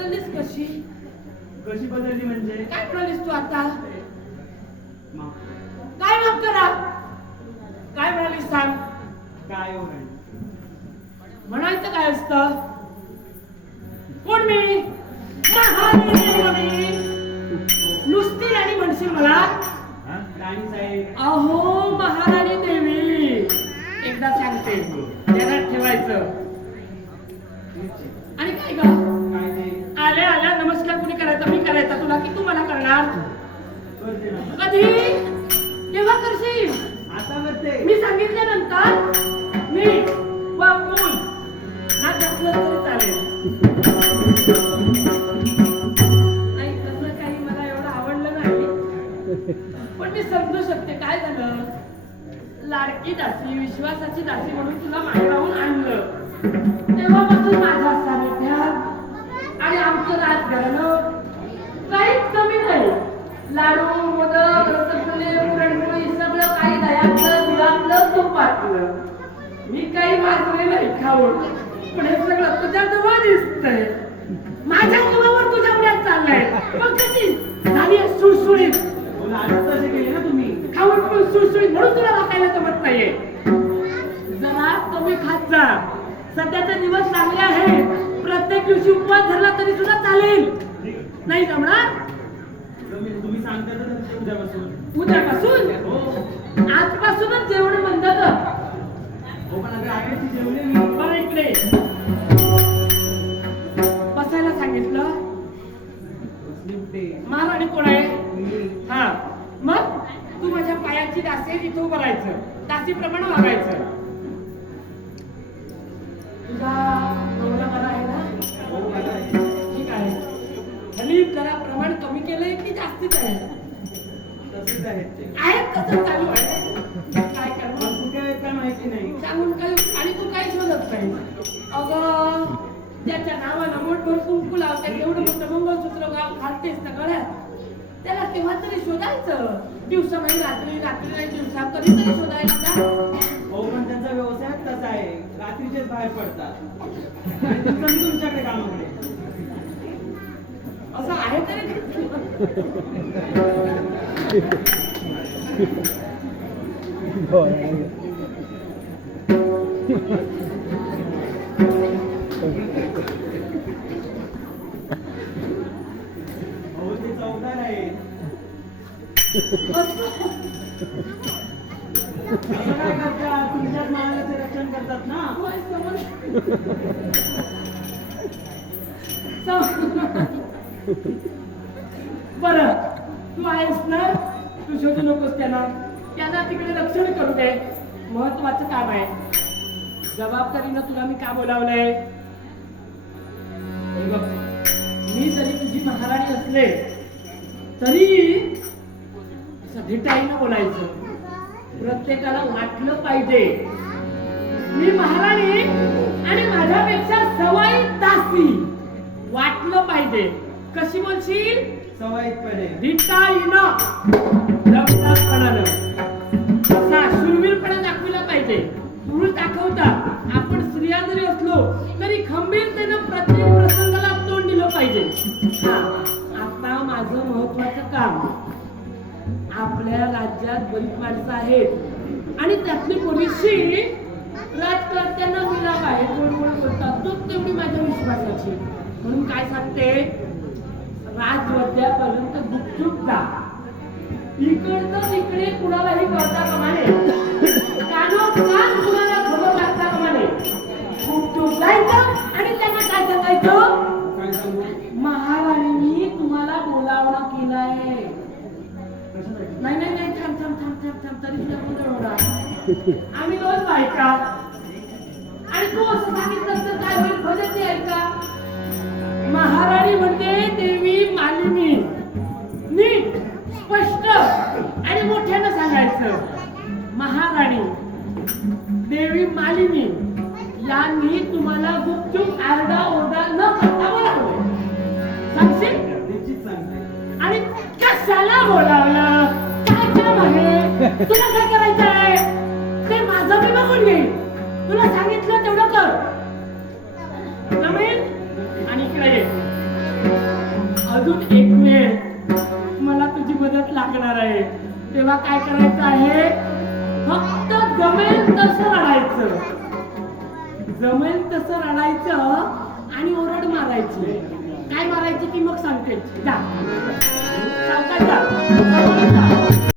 बदललीस कशी? कशी बदलली म्हणजे? काय म्हणालीस तू आता? माफ. काय माफ करा? काय म्हणालीस सांग? काय हो म्हणायचं काय असतं? कोण मी? महाराणी. नुसती राणी म्हणशील मला? राणी साहेब. अहो महाराणी देवी. एकदा सांगते, ध्यानात ठेवायचं. आणि काय ग? काय ते? आल्या आल्या नमस्कार कुणी करायचा? मी करायचा तुला की तू मला करणार? करते ना. कधी? केव्हा करशील? आता करते. मी सांगितल्यानंतर मी वाकून ना घातलं तरी चालेल. नाही तसं काही मला एवढं आवडलं नाही, पण मी समजू शकते काय झालं. लाडकी दासी, विश्वासाची दासी म्हणून तुला माहेराहून आणलं. तेव्हापासून माझ्या सानिध्यात आणि आमचं राजघराणं काहीच कमी नाही. लाडू, मोदक, रसगुल्ले, पुरणपोळी सगळं काही दह्यातलं, दुधातलं, तुपातलं. मी काही मागवले नाही खाऊन, पण हे सगळं तुझ्या जवळ दिसतंय. माझ्या जीवावर तुझ्या उड्यात चाललंय. मग कशी झाली सुळसुळीत? लाडू कसे केले ना तुम्ही? खाऊन पण सुळसुळीत म्हणून तुला वाकायला जमत नाहीये. जरा कमी खात जा. सध्याचे दिवस चांगले आहे. प्रत्येक दिवशी उपवास धरला तरी सुद्धा चालेल. नाही जमणार? तुम्ही सांगता तर उद्यापासून. उद्यापासून? हो. आजपासूनच जेवण बंद कर. हो पण आता आठवड्याची जेवले मी. बरं इकडे बसायला सांगितलं. महाराणी कोण आहे? हा मग तू माझ्या पायाची दासी आहे, तिथं उभं राहायचं. दासीप्रमाणे वागायचं. तुझा नवरा बरा आहे ना? हो बरं आहे. ठीक आहे. हल्ली जरा प्रमाण कमी केलंय की जास्तीच आहे? तसेच आहेत ते. आहे तसं चालू आहे. काय करणार? पण कुठे आहेत काय माहिती नाही. सांगून काय आणि तू काही शोधत नाही. अगं त्याच्या नावानं मोठभर कुंकू लावते, एवढं मोठं मंगळसूत्र घालतेस ना गळ्यात. त्याला तेव्हा तरी शोधायचं. दिवसा नाही रात्री, रात्री नाही दिवसा, कधीतरी शोधायला जा. हो पण त्यांचा व्यवसाय तसा आहे. रात्रीचेच बाहेर पडतात आणि दिवसांनी तुमच्याकडे कामाकडे. असं आहे तरी हो ते चौकार आहे. असं काय करतात? तुमच्याच महालाचे रक्षण करतात ना. होय, समज. बरं तू आहेस ना, तू शोधू नकोस त्यांना. त्यांना तिकडे रक्षण करू दे. महत्वाचं काम आहे. जबाबदारीनं तुला मी का बोलावलंय? हे बघ, मी जरी तुझी महाराणी असले तरी असं धिटाईनं बोलायचं. प्रत्येकाला वाटलं पाहिजे मी महाराणी आणि माझ्यापेक्षा सवाई दासी. वाटलं पाहिजे. कशी बोलशील? सवयीतपणे. धिटाईनं, दमदारपणानं, असा शूरवीरपणा दाखवला पाहिजे. पुरुष दाखवतात. आपण स्त्रिया जरी असलो तरी खंबीरतेनं प्रत्येक प्रसंगाला तोंड दिलं पाहिजे. हा आता माझं महत्वाचं काम. आपल्या राज्यात बरीच माणसं आहेत आणि त्यातली पोलिसची राजकारत्यांना मिळा बाहेर गोड गोड बोलतात. तो तेवढी माझ्या विश्वासाची. म्हणून काय सांगते, राजवद्यापर्यंत गुपचूप जा. इकडचं तिकडे कुणालाही कळता कामा नये. कानोकान कुणाला खबर लागता कामा नये. गुपचूप जायचं आणि त्यांना काय सांगायचं? काय सांगू? महाराणींनी तुम्हाला बोलावणं केलंय. नाही नाही नाही, थांब थांब थांब थांब थांब, तरी तुला गोंधळ होणार. आम्ही दोन बायका आणि तू असं सांगितलं तर काय होईल? भजत आहे का? महाराणी म्हणजे देवी मालिनी. नीट स्पष्ट आणि मोठ्यानं सांगायचं. महाराणी देवी मालिनी यांनी तुम्हाला गुपचूप आरडा ओरडा न करता बोलावलं. सांगशील? निश्चित सांगते. आणि कशाला बोलावलं? काय काम आहे? तुला काय करायचं आहे ते माझं मी बघून घेईन. तुला सांगितलं तेवढं कर. जमेल? आणि इकडे ये. अजून एक वेळ मला तुझी मदत लागणार आहे. तेव्हा काय करायचं आहे? फक्त जमेल तसं रडायचं, जमेल तसं रडायचं आणि ओरड मारायची. काय मारायची ती मग सांगते. जा. सावकाश जा.